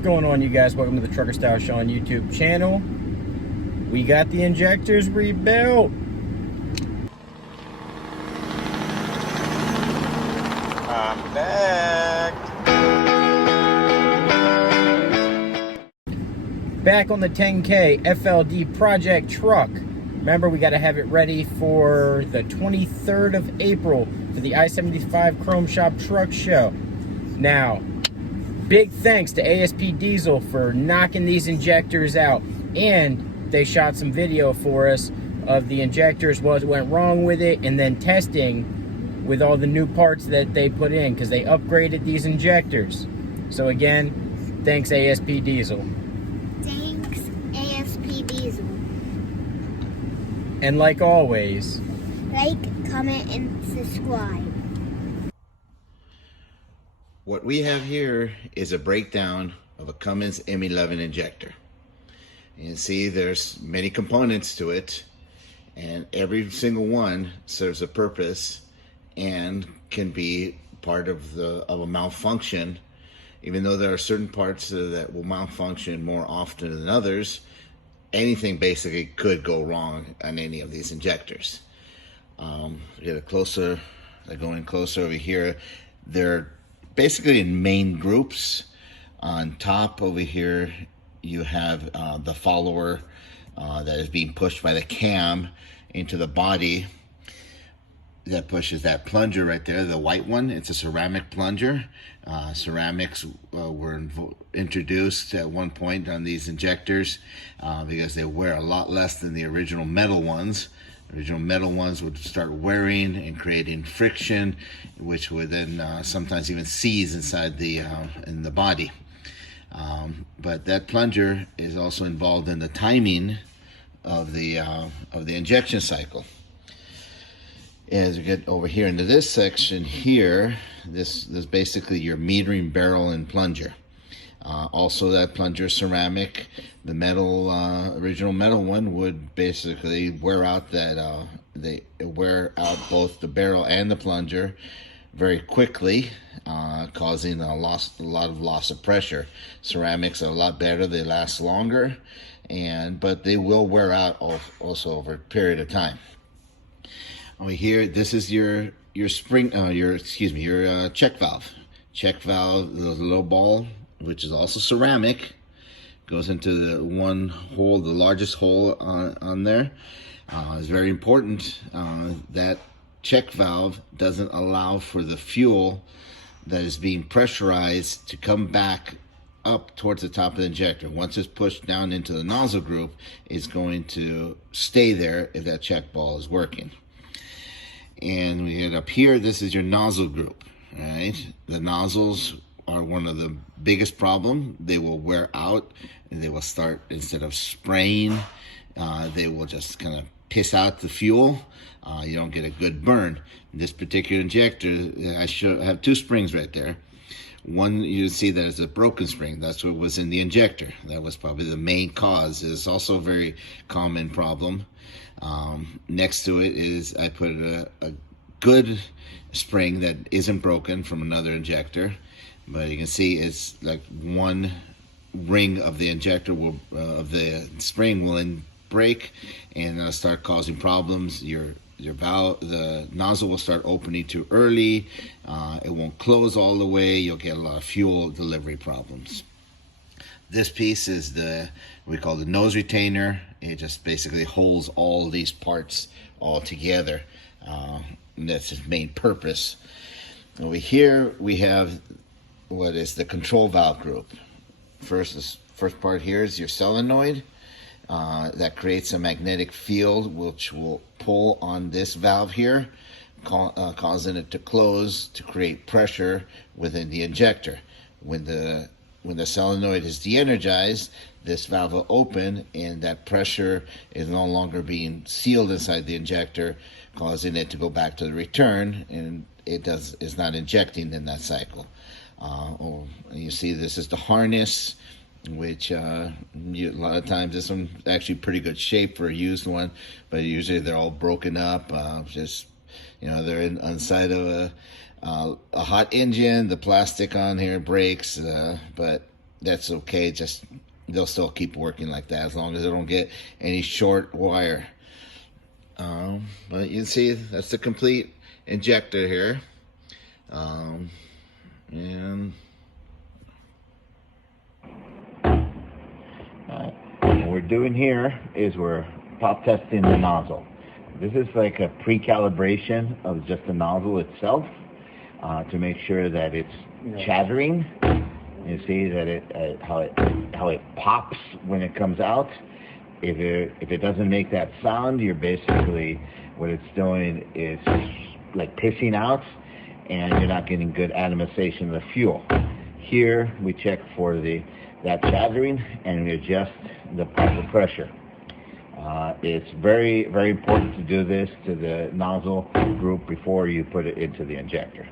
What's going on, you guys? Welcome to the Trucker Style Shawn YouTube channel. We got the injectors rebuilt. I'm back. Back on the 10K FLD project truck. Remember, we got to have it ready for the 23rd of April for the I-75 Chrome Shop Truck Show. Now, big thanks to ASP Diesel for knocking these injectors out. And they shot some video for us of the injectors, what went wrong with it, and then testing with all the new parts that they put in, because they upgraded these injectors. So again, thanks ASP Diesel. Thanks ASP Diesel. And like always, like, comment, and subscribe. What we have here is a breakdown of a Cummins m11 injector. You can see there's many components to it, and every single one serves a purpose and can be part of a malfunction. Even though there are certain parts that will malfunction more often than others, anything basically could go wrong on any of these injectors. Get a closer, going closer over here. They're basically in main groups. On top over here, you have the follower that is being pushed by the cam into the body. That pushes that plunger right there, the white one. It's a ceramic plunger. Ceramics were introduced at one point on these injectors because they wear a lot less than the original metal ones. Original metal ones would start wearing and creating friction, which would then sometimes even seize inside in the body. But that plunger is also involved in the timing of the injection cycle. As we get over here into this section here, this is basically your metering barrel and plunger. Also, that plunger is ceramic. The metal, original metal one would basically wear out they wear out both the barrel and the plunger very quickly, causing a lot of loss of pressure. Ceramics are a lot better; they last longer, but they will wear out also over a period of time. Over here, this is your spring, your check valve. Check valve, the little ball, which is also ceramic, goes into the one hole, the largest hole on there. It's very important. That check valve doesn't allow for the fuel that is being pressurized to come back up towards the top of the injector. Once it's pushed down into the nozzle group, it's going to stay there if that check ball is working. And we get up here, this is your nozzle group, right? The nozzles are one of the biggest problem. They will wear out, and they will start, instead of spraying, they will just kind of piss out the fuel. You don't get a good burn. This particular injector, I have two springs right there. One, you see that it's a broken spring. That's what was in the injector. That was probably the main cause. It's also a very common problem. Next to it is I put a good spring that isn't broken from another injector, but you can see it's like one ring of the injector of the spring will break and start causing problems. Your valve, the nozzle will start opening too early. It won't close all the way. You'll get a lot of fuel delivery problems. This piece is we call the nose retainer. It just basically holds all these parts all together. That's its main purpose. Over here we have what is the control valve group. First part here is your solenoid. That creates a magnetic field which will pull on this valve here, causing it to close to create pressure within the injector. When the solenoid is de-energized, this valve will open, and that pressure is no longer being sealed inside the injector, causing it to go back to the return, and is not injecting in that cycle. You see, this is the harness, which a lot of times this one's actually pretty good shape for a used one, but usually they're all broken up. They're inside of a hot engine. The plastic on here breaks, but that's okay. Just they'll still keep working like that as long as they don't get any short wire. But you can see that's the complete injector here. And what we're doing here is we're pop testing the nozzle. This is like a pre-calibration of just the nozzle itself to make sure that it's chattering. You see that it how it pops when it comes out. If it doesn't make that sound, you're basically, what it's doing is like pissing out, and you're not getting good atomization of the fuel. Here we check for that chattering, and we adjust the proper pressure. It's very, very important to do this to the nozzle group before you put it into the injector.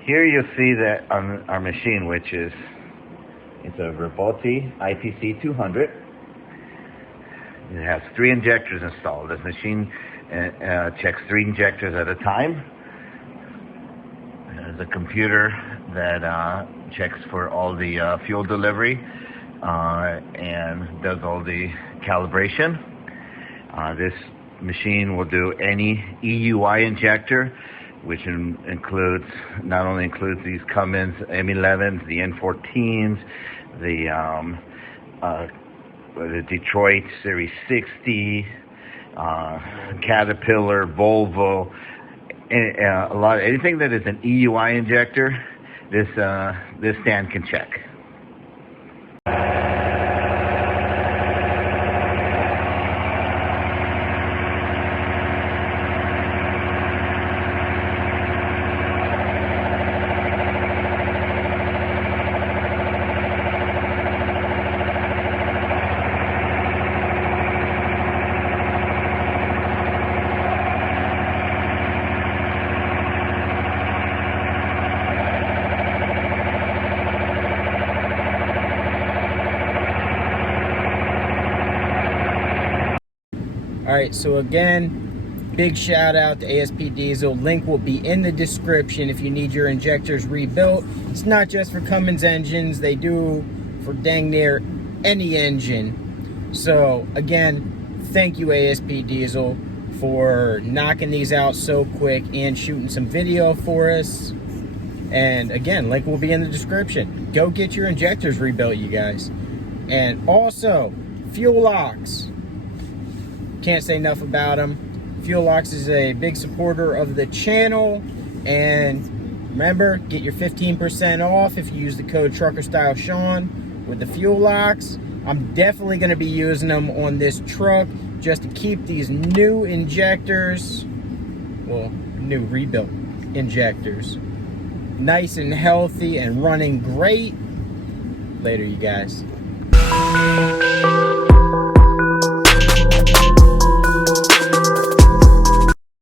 Here you'll see that on our machine, which is, it's a Rapoti IPC 200. It has 3 injectors installed. This machine checks 3 injectors at a time. There's a computer that checks for all the fuel delivery and does all the calibration. This machine will do any EUI injector, which not only includes these Cummins M11s, the N14s, the Detroit Series 60, Caterpillar, Volvo, anything that is an EUI injector, this stand can check. All right, so again, big shout out to ASP Diesel. Link will be in the description if you need your injectors rebuilt. It's not just for Cummins engines, they do for dang near any engine. So again, thank you ASP Diesel for knocking these out so quick and shooting some video for us. And again, link will be in the description. Go get your injectors rebuilt, you guys. And also, FuelOx. Can't say enough about them. FuelOx is a big supporter of the channel, and remember, get your 15% off if you use the code TruckerStyleShawn with the FuelOx. I'm definitely going to be using them on this truck just to keep these new injectors, well, new rebuilt injectors, nice and healthy and running great. Later, you guys.